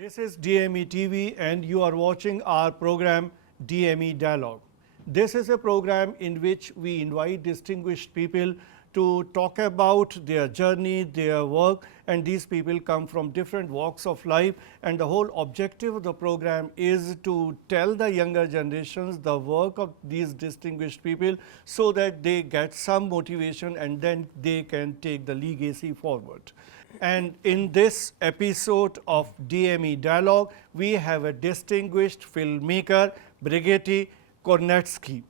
This is DME TV and you are watching our program DME Dialogue. This is a program in which we invite distinguished people to talk about their journey, their work, and these people come from different walks of life, and the whole objective of the program is to tell the younger generations the work of these distinguished people so that they get some motivation and then they can take the legacy forward. And in this episode of DME Dialogue, we have a distinguished filmmaker, Briggitte Kornetzky.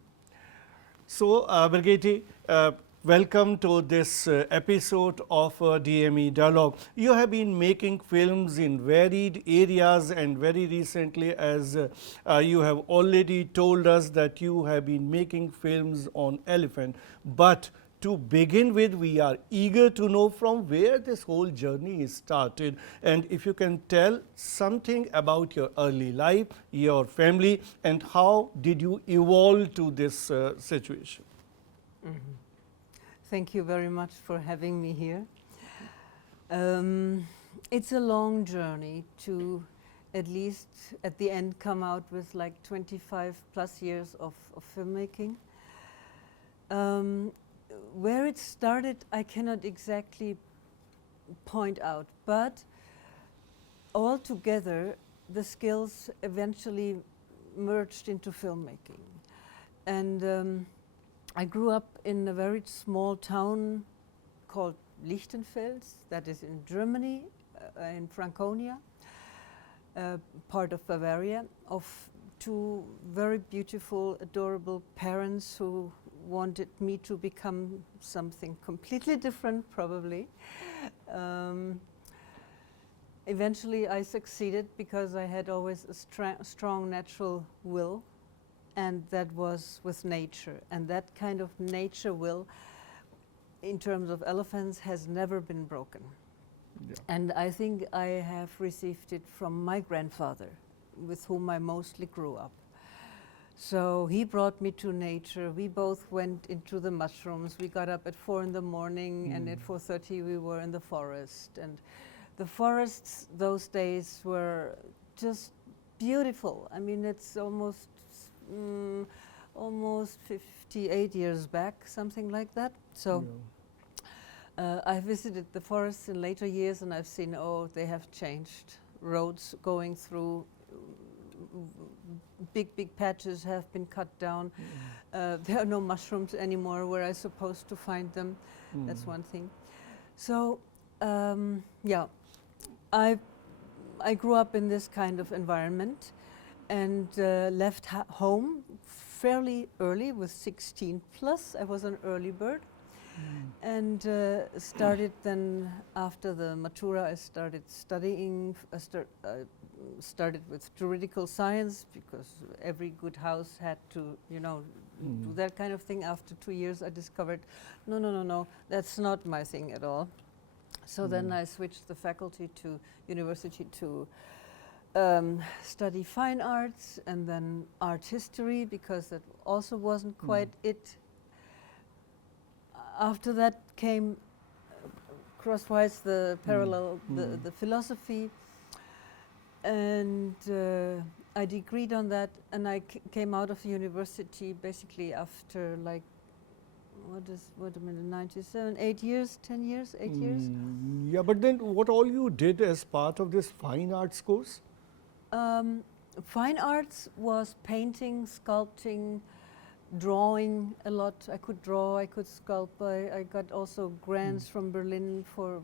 So, Briggitte, welcome to this episode of DME Dialogue. You have been making films in varied areas, and very recently, as you have already told us that you have been making films on elephant. But to begin with, we are eager to know from where this whole journey is started, and if you can tell something about your early life, your family, and how did you evolve to this situation. Thank you very much for having me here. It's a long journey to at least at the end come out with like 25 plus years of filmmaking. Where it started, I cannot exactly point out, but altogether the skills eventually merged into filmmaking. And I grew up in a very small town called Lichtenfels, that is in Germany, in Franconia, part of Bavaria, of two very beautiful, adorable parents who wanted me to become something completely different, probably. Eventually I succeeded because I had always a strong natural will, and that was with nature. And that kind of nature will, in terms of elephants, has never been broken. Yeah. And I think I have received it from my grandfather, with whom I mostly grew up. So he brought me to nature. We both went into the mushrooms. We got up at 4 in the morning, and at 4:30 we were in the forest. And the forests those days were just beautiful. I mean, it's almost 58 years back, something like that. So I visited the forests in later years, and I've seen, oh, they have changed. Roads going through, big patches have been cut down. There are no mushrooms anymore where I'm supposed to find them. That's one thing. So yeah, I grew up in this kind of environment and left home fairly early, with 16 plus. I was an early bird. And started then, after the Matura, I started studying. Started with juridical science, because every good house had to, do that kind of thing. After 2 years, I discovered, no, that's not my thing at all. So then I switched the faculty to university to study fine arts, and then art history, because that also wasn't quite it. After that came crosswise the parallel, the philosophy, and I degreed on that, and I came out of university basically after like, 97, 8 years, 10 years, 8 years. Yeah, but then what all you did as part of this fine arts course? Fine arts was painting, sculpting, drawing a lot. I could draw, I could sculpt. I got also grants from Berlin for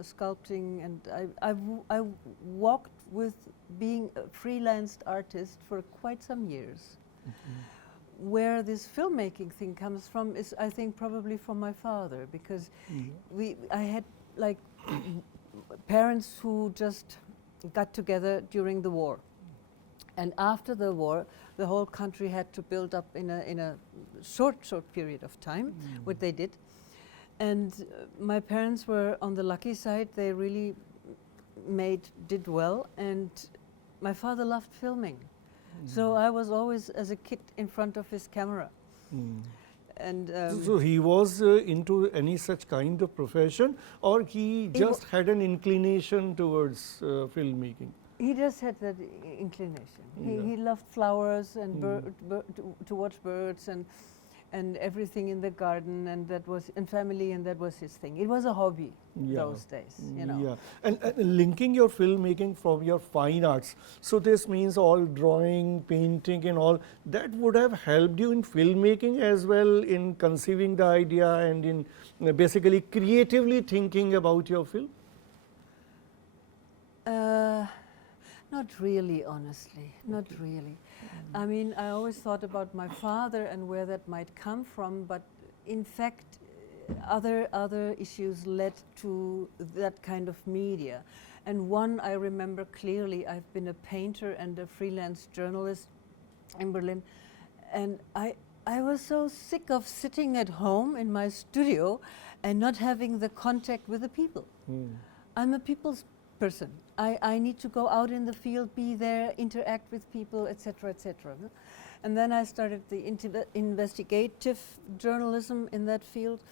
sculpting, and I walked with being a freelanced artist for quite some years. Where this filmmaking thing comes from is, I think, probably from my father, because I had like parents who just got together during the war. And after the war, the whole country had to build up in a short period of time, what they did. And my parents were on the lucky side. They really did well, and my father loved filming. So I was always, as a kid, in front of his camera. And So he was into any such kind of profession, or he just had an inclination towards filmmaking? he just had that inclination. He loved flowers and to watch birds and everything in the garden, and that was in family, and that was his thing. It was a hobby those days, you know. Yeah, and linking your filmmaking from your fine arts, so this means all drawing, painting and all, that would have helped you in filmmaking as well, in conceiving the idea and in basically creatively thinking about your film? Not really, honestly, not really. I mean, I always thought about my father and where that might come from, but in fact, other issues led to that kind of media. And one I remember clearly, I've been a painter and a freelance journalist in Berlin, and I was so sick of sitting at home in my studio and not having the contact with the people. I'm a people's person. I need to go out in the field, be there, interact with people, etc., etc. And then I started the investigative journalism in that field,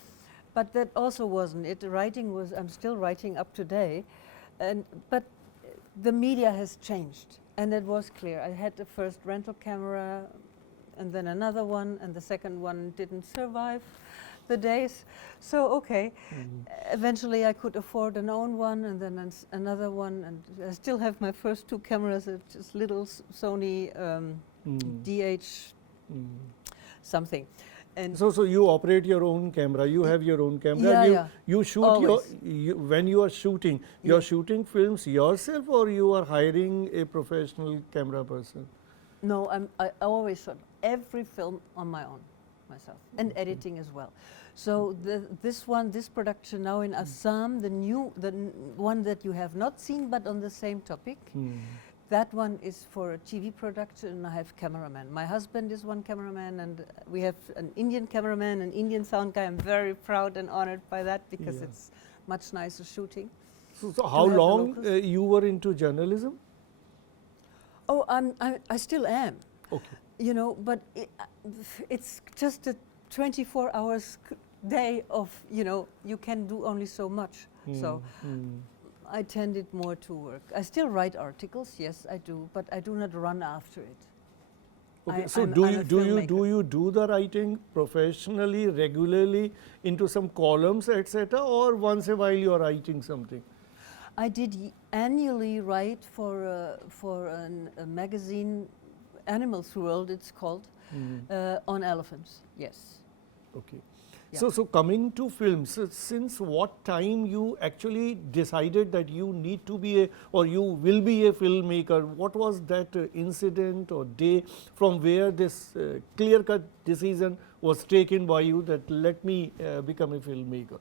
but that also wasn't it. The writing was, I'm still writing up today, but the media has changed, and it was clear. I had the first rental camera, and then another one, and the second one didn't survive the days. So okay, eventually I could afford an own one, and then another one, and I still have my first two cameras, just little Sony DH something. And so you operate your own camera, you have your own camera, Yeah, you shoot always. when you are shooting, you are shooting films yourself, or you are hiring a professional camera person? No, I always shot every film on my own, myself, and editing as well. So this production now in Assam, the one that you have not seen, but on the same topic, that one is for a TV production, and I have cameraman. My husband is one cameraman, and we have an Indian cameraman, an Indian sound guy. I'm very proud and honored by that, because it's much nicer shooting. So how long you were into journalism? Oh, I still am. Okay. You know, but it's just a 24 hours day of, you know, you can do only so much. So I tended more to work. I still write articles, yes, I do, but I do not run after it. Okay. So do you do the writing professionally, regularly, into some columns, etc., or once a while you are writing something? I did annually write for a magazine, Animals World, it's called, on elephants. Yes. Okay. Yeah. So coming to films, since what time you actually decided that you need to be or you will be a filmmaker? What was that incident or day from where this clear-cut decision was taken by you that let me become a filmmaker?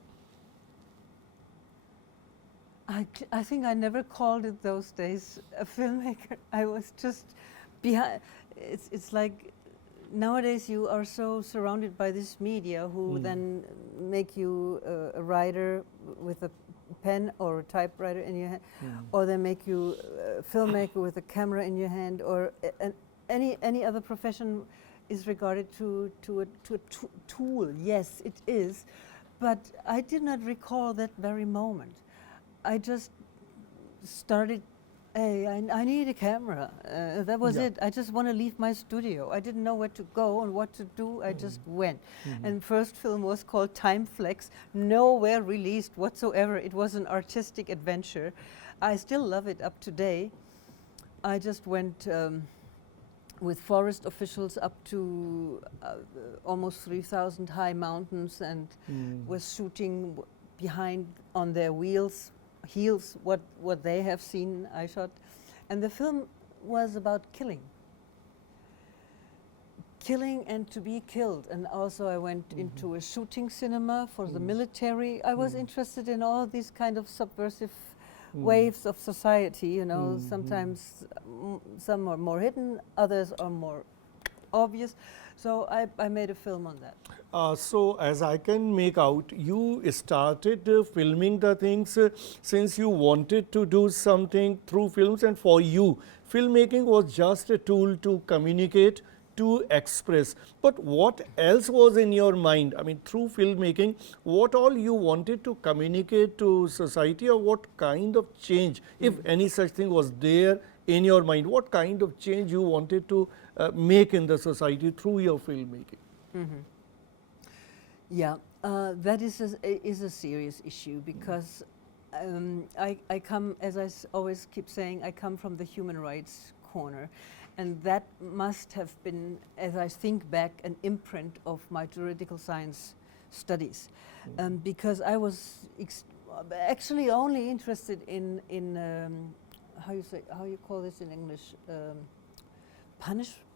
I think I never called it those days a filmmaker. I was just behind. It's like nowadays you are so surrounded by this media who then make you a writer with a pen or a typewriter in your hand, or they make you a filmmaker with a camera in your hand, or any other profession is regarded to a tool. Yes, it is, but I did not recall that very moment. I just started, hey, I need a camera. That was it. I just want to leave my studio. I didn't know where to go and what to do. I just went. And first film was called Time Flex, nowhere released whatsoever. It was an artistic adventure. I still love it up today. I just went with forest officials up to almost 3,000 high mountains, and was shooting behind on their heels what they have seen. I shot, and the film was about killing and to be killed. And also I went into a shooting cinema for the military. I was interested in all these kind of subversive waves of society, you know. Sometimes some are more hidden, others are more obvious. So I made a film on that. So as I can make out, you started filming the things since you wanted to do something through films, and for you, filmmaking was just a tool to communicate, to express. But what else was in your mind? I mean, through filmmaking, what all you wanted to communicate to society, or what kind of change, if any such thing was there in your mind, what kind of change you wanted to make in the society through your filmmaking? Yeah, that is a serious issue, because I come, as I always keep saying, I come from the human rights corner, and that must have been, as I think back, an imprint of my juridical science studies, because I was actually only interested in how you call this in English,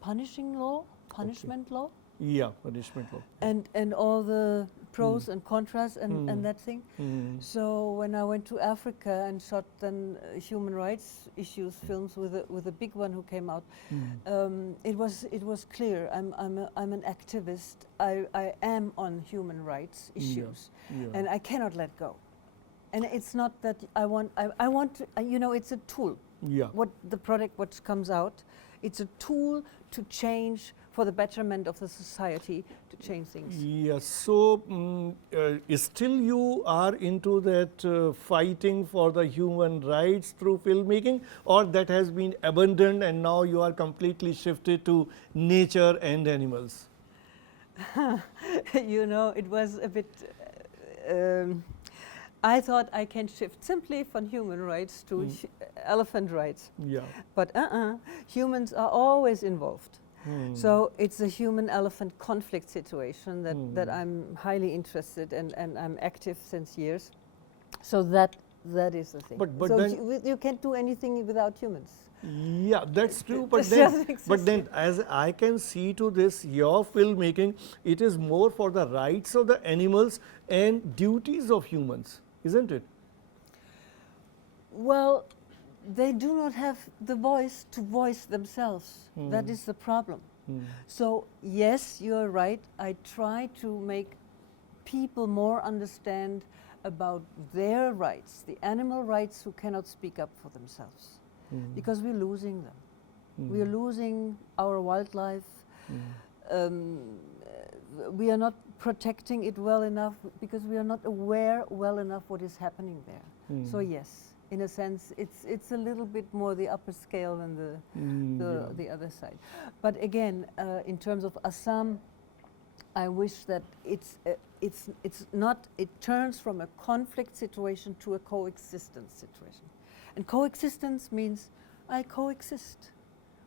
punishing law, punishment law. Yeah, punishment law. And all the pros and contras and that thing. So when I went to Africa and shot then human rights issues films with a big one who came out, it was clear. I'm an activist. I am on human rights issues, and I cannot let go. And it's not that I want to, you know, it's a tool. Yeah. What the product what comes out, it's a tool to change, for the betterment of the society, to change things. Yes. So still you are into that fighting for the human rights through filmmaking, or that has been abandoned and now you are completely shifted to nature and animals? You know, it was a bit. I thought I can shift simply from human rights to elephant rights. Yeah. But humans are always involved. So it's a human-elephant conflict situation that I'm highly interested in, and I'm active since years. So that is the thing. But so then you can't do anything without humans. yeah, that's true. But Just then, as I can see to this, your filmmaking, it is more for the rights of the animals and duties of humans, isn't it? Well, they do not have the voice to voice themselves. That is the problem. So yes, you're right. I try to make people more understand about their rights, the animal rights who cannot speak up for themselves, because we're losing them. We are losing our wildlife. We are not protecting it well enough because we are not aware well enough what is happening there. So yes, in a sense, it's a little bit more the upper scale than the other side. But again, in terms of Assam, I wish that it's not. It turns from a conflict situation to a coexistence situation, and coexistence means I coexist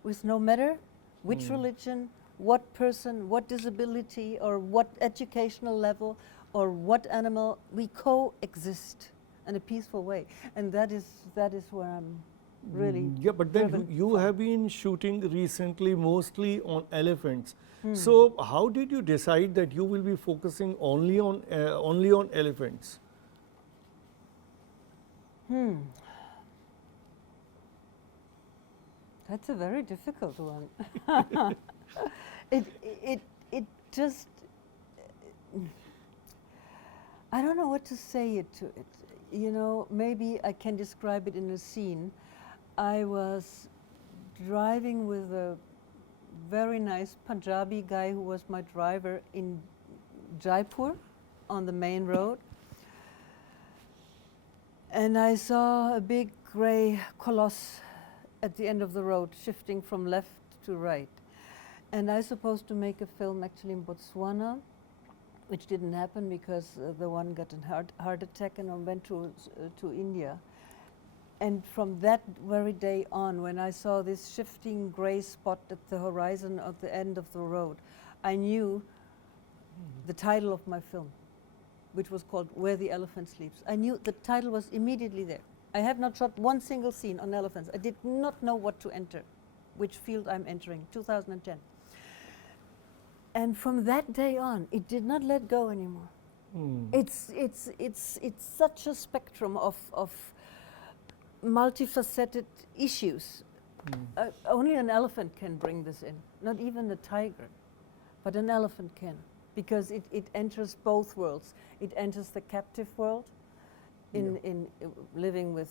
with no matter which religion, what person, what disability, or what educational level, or what animal. We coexist in a peaceful way, and that is where I'm really. Yeah, but then you have been shooting recently mostly on elephants. So how did you decide that you will be focusing only on elephants? That's a very difficult one. It just. I don't know what to say to it. You know, maybe I can describe it in a scene. I was driving with a very nice Punjabi guy who was my driver in Jaipur on the main road. And I saw a big gray coloss at the end of the road, shifting from left to right. And I was supposed to make a film actually in Botswana, which didn't happen because the one got a heart attack and I went to India. And from that very day on, when I saw this shifting gray spot at the horizon at the end of the road, I knew the title of my film, which was called Where the Elephant Sleeps. I knew the title was immediately there. I have not shot one single scene on elephants. I did not know what to enter, which field I'm entering, 2010. And from that day on, it did not let go anymore. It's such a spectrum of multifaceted issues. Only an elephant can bring this in, not even a tiger, but an elephant can, because it enters both worlds. It enters the captive world, in living with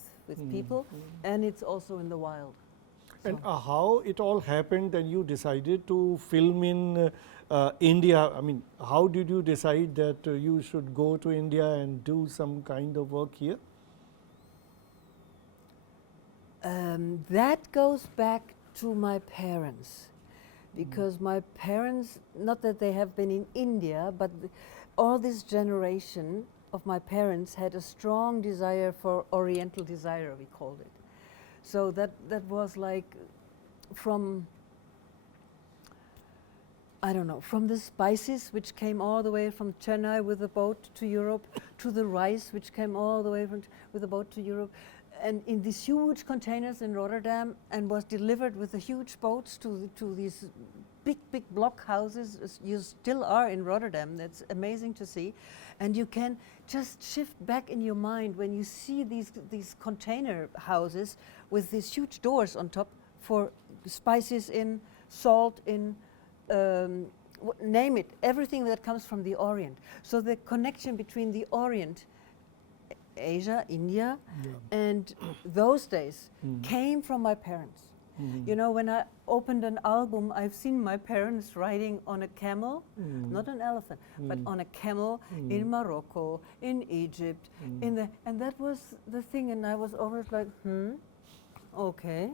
people, and it's also in the wild. And how it all happened and you decided to film in India? I mean, how did you decide that you should go to India and do some kind of work here? That goes back to my parents, because my parents, not that they have been in India, but all this generation of my parents had a strong desire for Oriental desire, we called it. So that was like from, I don't know, from the spices which came all the way from Chennai with a boat to Europe, to the rice which came all the way with a boat to Europe, and in these huge containers in Rotterdam, and was delivered with the huge boats to these big block houses. You still are in Rotterdam. That's amazing to see. And you can just shift back in your mind when you see these container houses with these huge doors on top for spices in, salt in, name it, everything that comes from the Orient. So the connection between the Orient, Asia, India, and those days came from my parents. You know, when I opened an album, I've seen my parents riding on a camel, not an elephant, but on a camel in Morocco, in Egypt, and that was the thing, and I was always like, okay.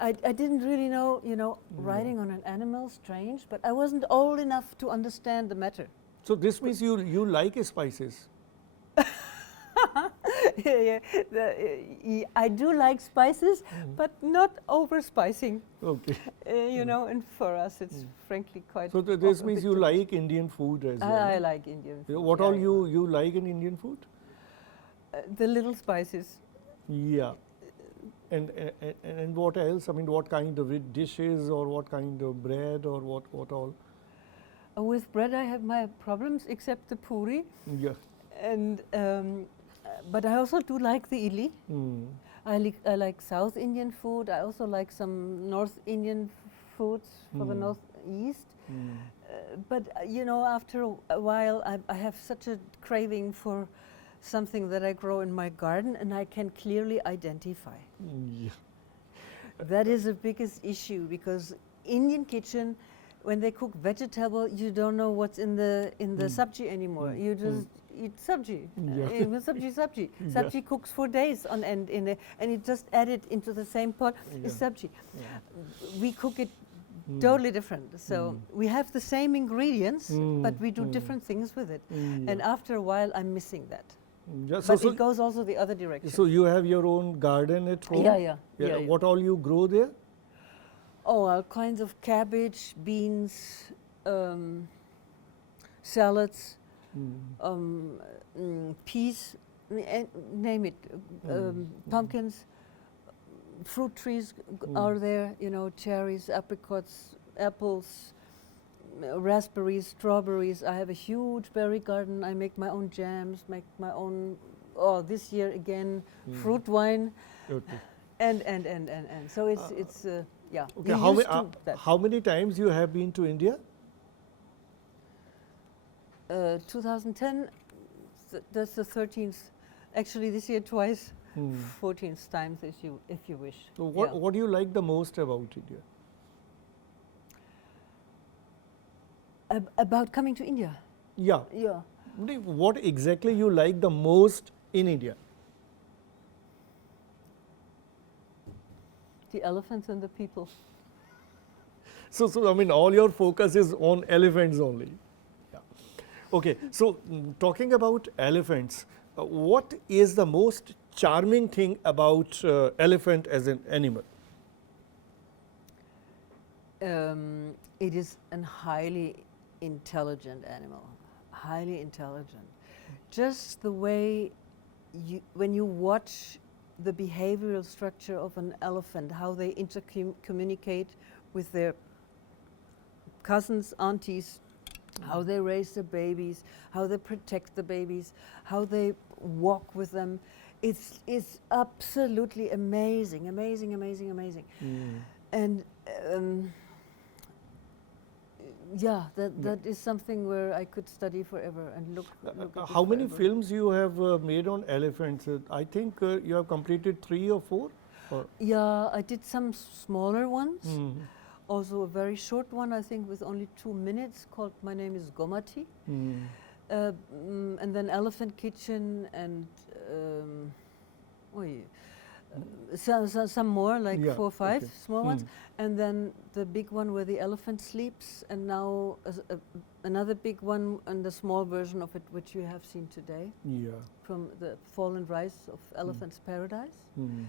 I didn't really know, you know, riding on an animal, strange, but I wasn't old enough to understand the matter. So this means you like spices? I do like spices, but not over spicing. Okay. You know, and for us it's frankly quite. So this means you like Indian food as well? I like Indian food. What all you like in Indian food? The little spices. Yeah. And what else? I mean, what kind of dishes or what kind of bread or what all? With bread I have my problems, except the puri. Yeah. And but I also do like the idli. I like South Indian food. I also like some North Indian foods for the Northeast. But you know, after a while, I have such a craving for something that I grow in my garden, and I can clearly identify. Yeah. That is the biggest issue, because Indian kitchen, when they cook vegetable, you don't know what's in the sabji anymore. You just eat sabji. Sabji. Sabji cooks for days on end and you just add it into the same pot. It's sabji. We cook it totally different. So we have the same ingredients, but we do different things with it. And after a while, I'm missing that. But it goes also the other direction. So you have your own garden at home? Yeah. What all you grow there? Oh, all kinds of cabbage, beans, salads, peas, name it, pumpkins, fruit trees are there, you know, cherries, apricots, apples, raspberries, strawberries. I have a huge berry garden. I make my own jams, make my own, this year again, fruit wine. Okay. And. So it's yeah. Okay. How many times you have been to India? 2010, that's the 13th. Actually, this year twice, 14th times if you wish. So what do you like the most about India? About coming to India? Yeah. What exactly you like the most in India? The elephants and the people. So I mean, all your focus is on elephants only. Yeah. Okay. So talking about elephants, what is the most charming thing about elephant as an animal? It is a highly intelligent animal, highly intelligent. Just the way when you watch the behavioral structure of an elephant, how they intercommunicate with their cousins, aunties, how they raise the babies, how they protect the babies, how they walk with them. It's absolutely amazing. And that is something where I could study forever and look at How many films you have made on elephants? I think you have completed 3 or 4? Or Yeah, I did some smaller ones. mm, Also a very short one, I think, with only 2 minutes, called My Name is Gomati. mm, And then Elephant Kitchen and oy, some more, like Yeah, 4 or 5 okay. small ones. And then the big one where the elephant sleeps, and now another big one and the small version of it, which you have seen today, yeah. from the Fall and Rise of Elephant's Paradise. Mm.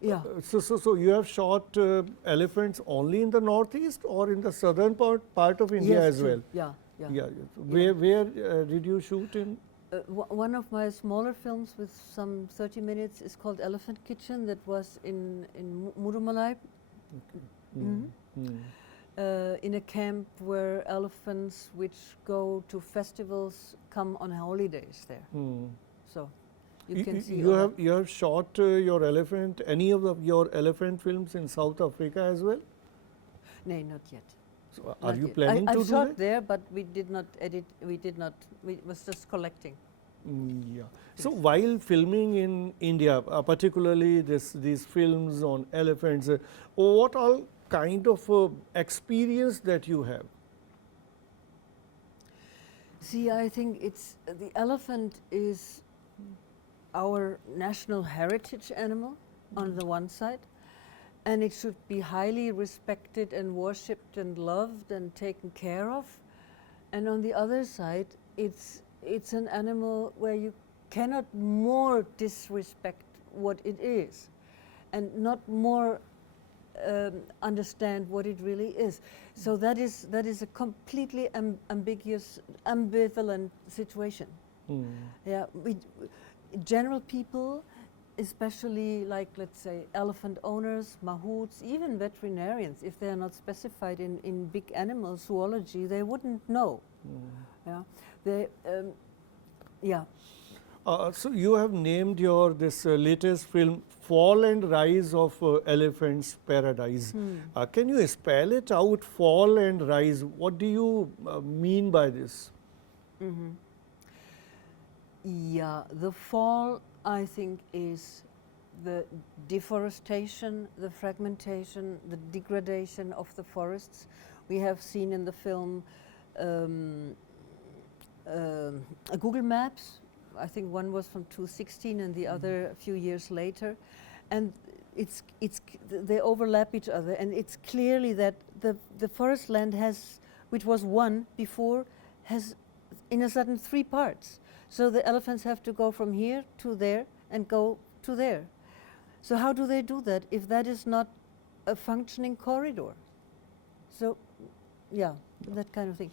Yeah. So you have shot elephants only in the northeast or in the southern part of India Yes, as too. well? Yeah, yeah. Yeah. Where did you shoot in? One of my smaller films with some 30 minutes is called Elephant Kitchen, that was in Murumalai, Mm. Mm. in a camp where elephants which go to festivals come on holidays there. Mm. So you can see you all have you have shot your elephant, any of your elephant films in South Africa as well? that. No, not yet. So are Not you yet. planning to I've do shot that? there, but we did not edit. We did not. We was just collecting. Yeah. So while filming in India, particularly these films on elephants, what all kind of experience that you have? See, I think it's the elephant is our national heritage animal on the one side, and it should be highly respected and worshipped and loved and taken care of. And on the other side, it's an animal where you cannot more disrespect what it is, and not more understand what it really is. So that is a completely ambiguous, ambivalent situation. Mm. Yeah, general people, especially like, let's say, elephant owners, mahouts, even veterinarians, if they are not specified in big animal zoology, they wouldn't know. Yeah, they, yeah. So you have named your this latest film Fall and Rise of Elephant's Paradise. Can you spell it out, Fall and Rise? What do you mean by this? Yeah, the fall, I think, is the deforestation, the fragmentation, the degradation of the forests. We have seen in the film Google Maps. I think one was from 2016 and the other a few years later, and they overlap each other, and it's clearly that the forest land has, which was one before, has in a sudden 3 parts. So the elephants have to go from here to there and go to there. So how do they do that if that is not a functioning corridor? So, yeah, that kind of thing.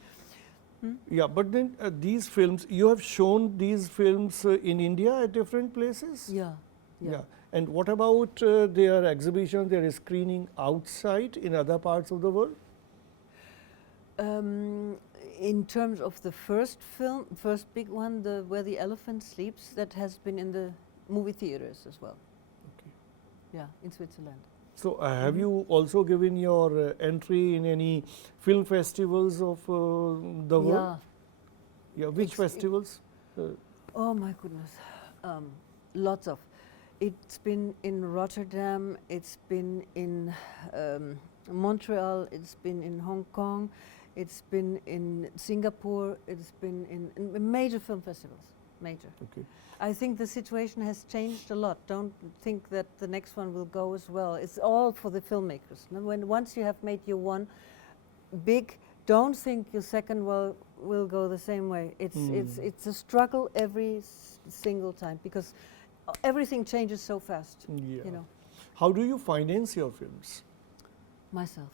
Yeah, but then these films, you have shown these films in India at different places? Yeah, yeah. And what about their exhibition, their screening outside in other parts of the world? In terms of the first film, first big one, where the elephant sleeps, that has been in the movie theaters as well. Okay. Yeah, in Switzerland. So have you also given your entry in any film festivals of the world? Yeah. Yeah, which festivals? Oh my goodness, lots of. It's been in Rotterdam, it's been in Montreal, it's been in Hong Kong, it's been in Singapore, it's been in major film festivals, major. Okay. I think the situation has changed a lot. Don't think that the next one will go as well. It's all for the filmmakers. Once you have made your one big, don't think your second will go the same way. It's a struggle every single time, because everything changes so fast. Yeah. You know. How do you finance your films? Myself.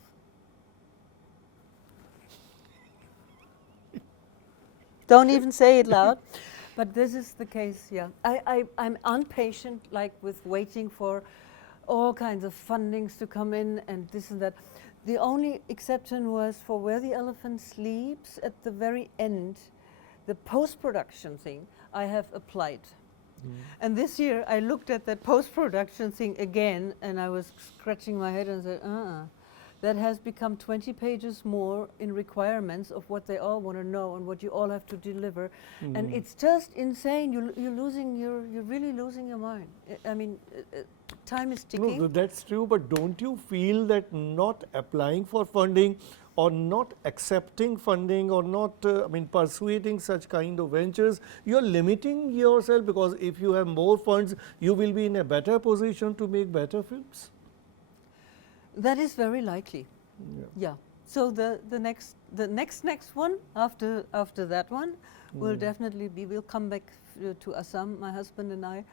Don't even say it loud. But this is the case, yeah. I'm impatient, like with waiting for all kinds of fundings to come in and this and that. The only exception was for Where the Elephant Sleeps at the very end, the post-production thing, I have applied. And this year I looked at that post-production thing again and I was scratching my head and said, that has become 20 pages more in requirements of what they all want to know and what you all have to deliver. And it's just insane. You're really losing your mind. I mean, time is ticking. No, that's true, but don't you feel that not applying for funding or not accepting funding or not persuading such kind of ventures, you're limiting yourself, because if you have more funds, you will be in a better position to make better films? That is very likely. Yeah. So the next one after that one will definitely be. We'll come back to Assam, my husband and I,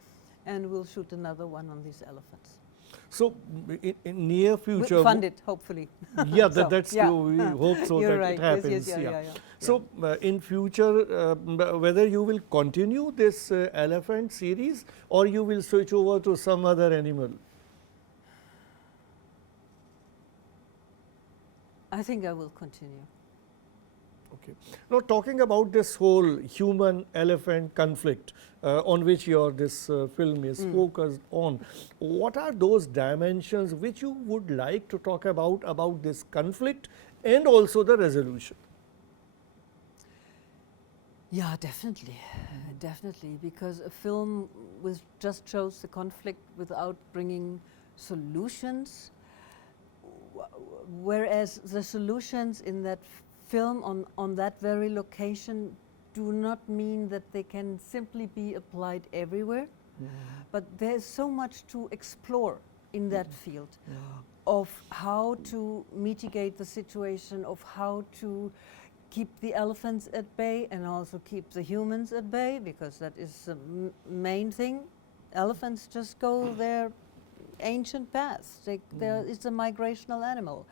and we'll shoot another one on these elephants. So, in near future, we'll fund it, hopefully. Yeah, that's true. We hope so. You're that right. it happens. Yes, yeah. So, in future, whether you will continue this elephant series or you will switch over to some other animal? I think I will continue. Okay. Now, talking about this whole human-elephant conflict on which this film is focused on, what are those dimensions which you would like to talk about this conflict and also the resolution? Yeah, definitely, definitely, because a film which just shows the conflict without bringing solutions, whereas the solutions in that film on that very location do not mean that they can simply be applied everywhere, but there's so much to explore in that field of how to mitigate the situation, of how to keep the elephants at bay and also keep the humans at bay, because that is the main thing. Elephants just go their ancient paths. It's a migrational animal.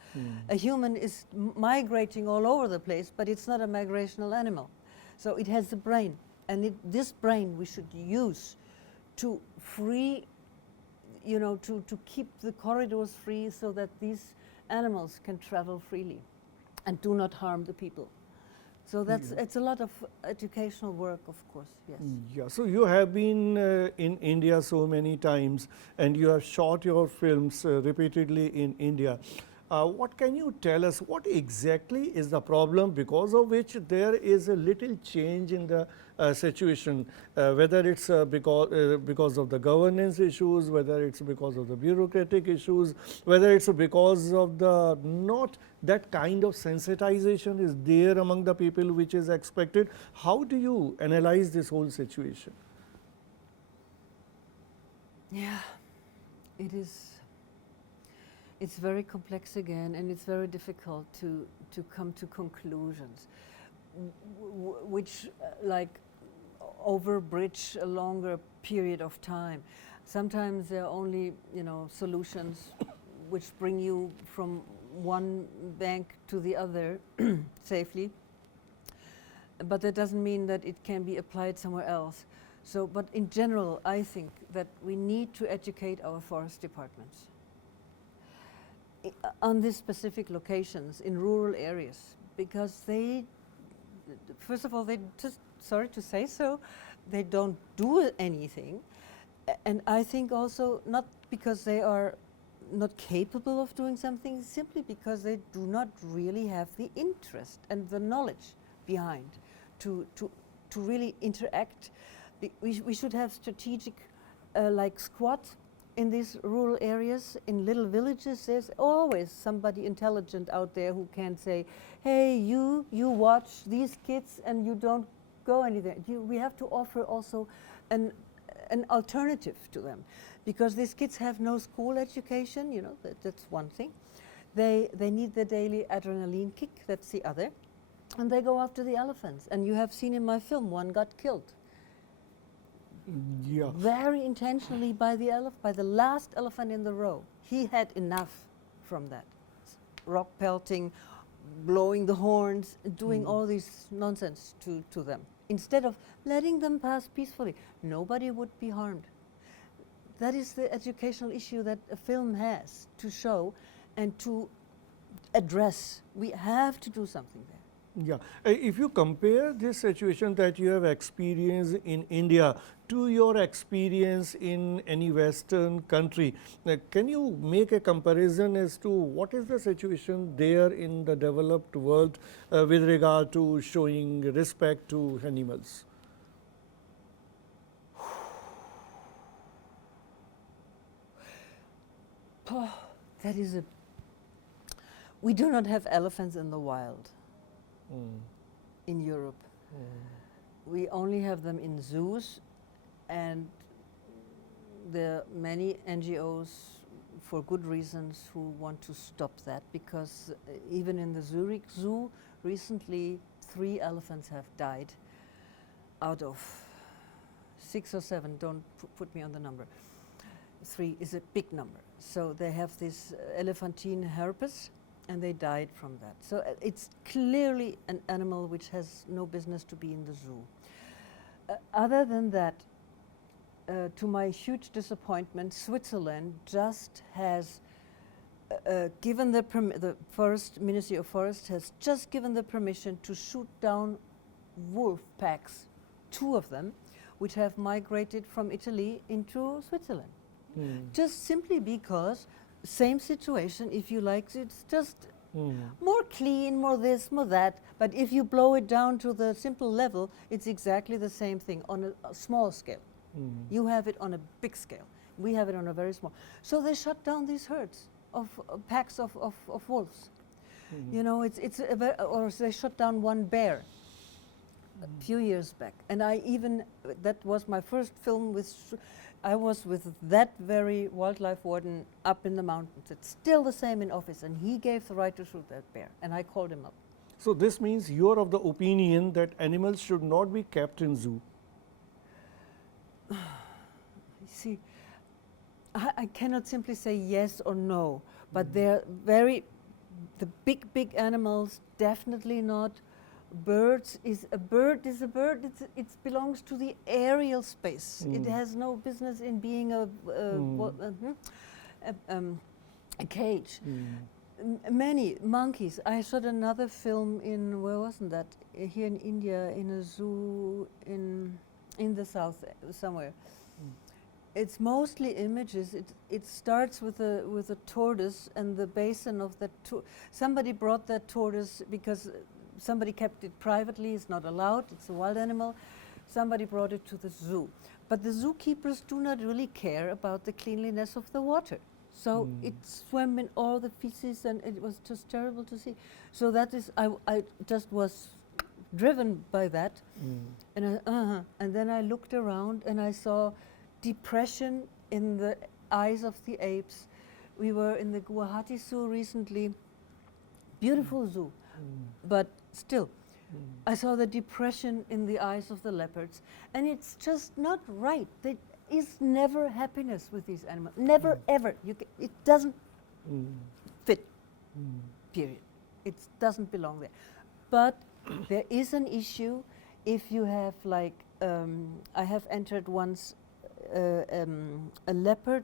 A human is migrating all over the place, but it's not a migrational animal. So it has a brain, and this brain we should use to free, to keep the corridors free so that these animals can travel freely and do not harm the people. So it's a lot of educational work, of course, yes. Yeah, so you have been in India so many times and you have shot your films repeatedly in India. What can you tell us, what exactly is the problem because of which there is a little change in the situation, whether it's because of the governance issues, whether it's because of the bureaucratic issues, whether it's because of the not that kind of sensitization is there among the people which is expected. How do you analyze this whole situation? Yeah, it's very complex again, and it's very difficult to come to conclusions which overbridge a longer period of time. Sometimes there are only solutions which bring you from one bank to the other safely, but that doesn't mean that it can be applied somewhere else. So, but in general, I think that we need to educate our forest departments on these specific locations in rural areas, because first of all, they just, sorry to say so, they don't do anything. And I think also not because they are not capable of doing something, simply because they do not really have the interest and the knowledge behind to really interact. We should have strategic squads in these rural areas, in little villages. There's always somebody intelligent out there who can say, hey, you watch these kids and you don't go anywhere. We have to offer also an alternative to them, because these kids have no school education, that's one thing. They need the daily adrenaline kick, that's the other. And they go after the elephants. And you have seen in my film, one got killed. Yeah. Very intentionally by the last elephant in the row. He had enough from that. Rock pelting, blowing the horns, doing all this nonsense to them. Instead of letting them pass peacefully, nobody would be harmed. That is the educational issue that a film has to show and to address. We have to do something there. Yeah. If you compare this situation that you have experienced in India to your experience in any Western country, can you make a comparison as to what is the situation there in the developed world with regard to showing respect to animals? That is a. We do not have elephants in the wild in Europe. We only have them in zoos, and there are many NGOs, for good reasons, who want to stop that, because even in the Zurich Zoo recently 3 elephants have died out of 6 or 7. Don't put me on the number. 3 is a big number. So they have this elephantine herpes, and they died from that. So it's clearly an animal which has no business to be in the zoo. Other than that, to my huge disappointment, Switzerland just has given the Ministry of Forest has just given the permission to shoot down wolf packs, 2 of them, which have migrated from Italy into Switzerland. Just simply because, same situation, if you like, it's just more clean, more this, more that, but if you blow it down to the simple level, it's exactly the same thing on a small scale. You have it on a big scale. We have it on a very small. So they shut down these herds of packs of wolves. You know, it's or they shut down 1 bear a few years back. And that was my first film I was with that very wildlife warden up in the mountains. It's still the same in office, and he gave the right to shoot that bear, and I called him up. So this means you are of the opinion that animals should not be kept in zoo. See, I cannot simply say yes or no, but they're the big animals, definitely not. Birds is a bird. It belongs to the aerial space. It has no business in being a cage. Many monkeys. I shot another film in, where wasn't that? Here in India, in a zoo in the south somewhere. It's mostly images. It starts with a tortoise and the basin of that. Somebody brought that tortoise because somebody kept it privately. It's not allowed. It's a wild animal. Somebody brought it to the zoo, but the zookeepers do not really care about the cleanliness of the water. So it swam in all the feces, and it was just terrible to see. So that is, I just was driven by that, and then I looked around and I saw depression in the eyes of the apes. We were in the Guwahati Zoo recently, beautiful zoo, but still, I saw the depression in the eyes of the leopards, and it's just not right. There is never happiness with these animals, never ever. It doesn't fit, period. It doesn't belong there. But there is an issue if you have, like, I have entered once a leopard,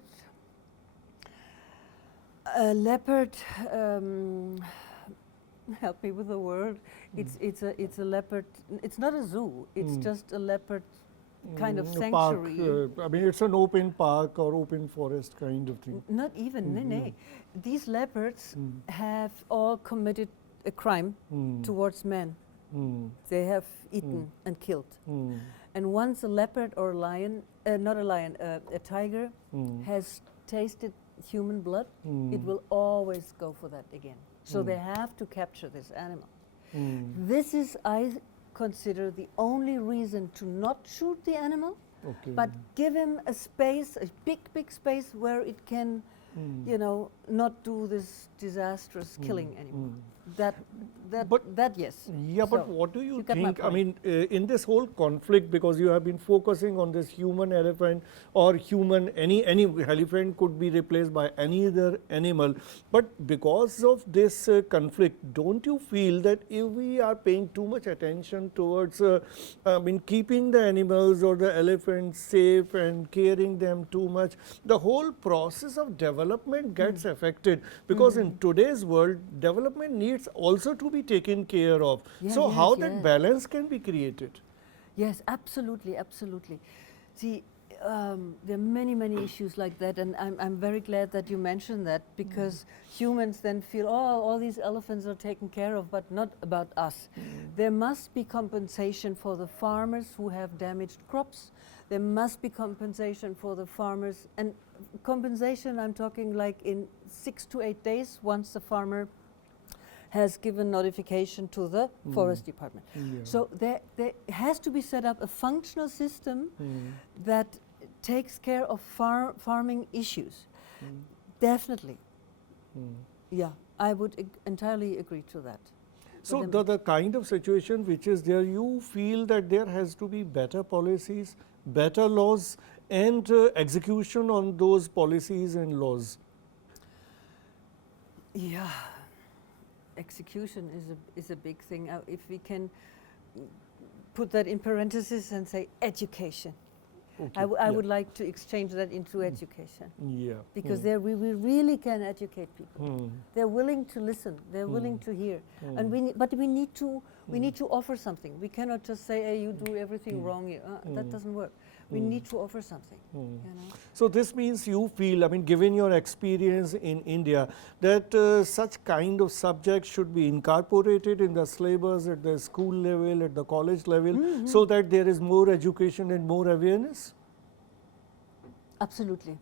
help me with the word. It's a leopard. It's not a zoo. It's just a leopard kind of sanctuary. Park, I mean, it's an open park or open forest kind of thing. Not even. No. These leopards have all committed a crime towards men. They have eaten and killed. And once a leopard or a lion, not a lion, a tiger has tasted human blood, it will always go for that again. So they have to capture this animal. This is, I consider, the only reason to not shoot the animal, but give him a space, a big space where it can, you know, not do this disastrous killing anymore. That yes. Yeah, but So, what do you got my think? I mean, point. in this whole conflict, because you have been focusing on this human elephant or any elephant could be replaced by any other animal, but because of this conflict, don't you feel that if we are paying too much attention towards keeping the animals or the elephants safe and caring them too much, the whole process of development gets affected, because in today's world, development needs also to be be taken care of. Yeah, So yes, how that yes. balance can be created? Yes, absolutely, absolutely. See, there are many, many issues like that, and I'm very glad that you mentioned that, because humans then feel, oh, all these elephants are taken care of, but not about us. There must be compensation for the farmers who have damaged crops. There must be compensation for the farmers, and compensation, I'm talking like in 6 to 8 days once the farmer has given notification to the forest department. So there has to be set up a functional system that takes care of farming issues. Definitely. Yeah, I would entirely agree to that. So the kind of situation which is there, you feel that there has to be better policies, better laws, and execution on those policies and laws. Yeah, execution is a big thing. If we can put that in parentheses and say education. Okay. I would like to exchange that into education. Yeah. Because there we really can educate people. They're willing to listen. They're willing to hear. And we need to offer something. We cannot just say, hey, you do everything wrong here. That doesn't work. We need to offer something. You know? So this means you feel, I mean, given your experience in India, that such kind of subjects should be incorporated in the syllabus at the school level, at the college level, so that there is more education and more awareness? Absolutely.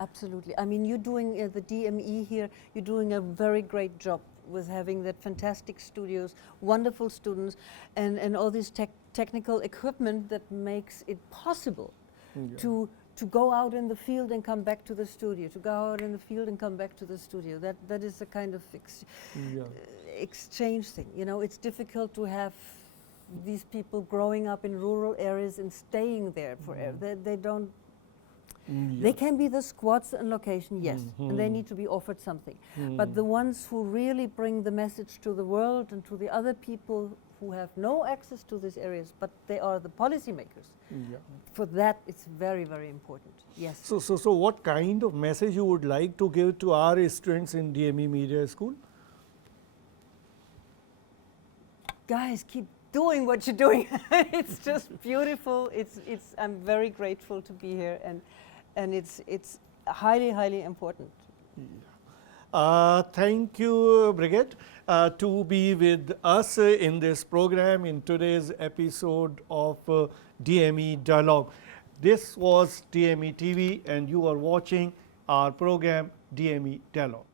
Absolutely. I mean, you're doing the DME here, you're doing a very great job with having that fantastic studios, wonderful students, and all this technical equipment that makes it possible to go out in the field and come back to the studio, to go out in the field and come back to the studio. That is a kind of exchange thing. You know, it's difficult to have these people growing up in rural areas and staying there forever. They don't. They can be the squads and location, yes, and they need to be offered something. But the ones who really bring the message to the world and to the other people who have no access to these areas, but they are the policymakers. For that, it's very, very important. Yes. So what kind of message you would like to give to our students in DME Media School? Guys, keep doing what you're doing. It's just beautiful. I'm very grateful to be here, and it's highly, highly important. Thank you, Briggitte, to be with us in this program in today's episode of DME Dialogue. This was DME TV, and you are watching our program DME Dialogue.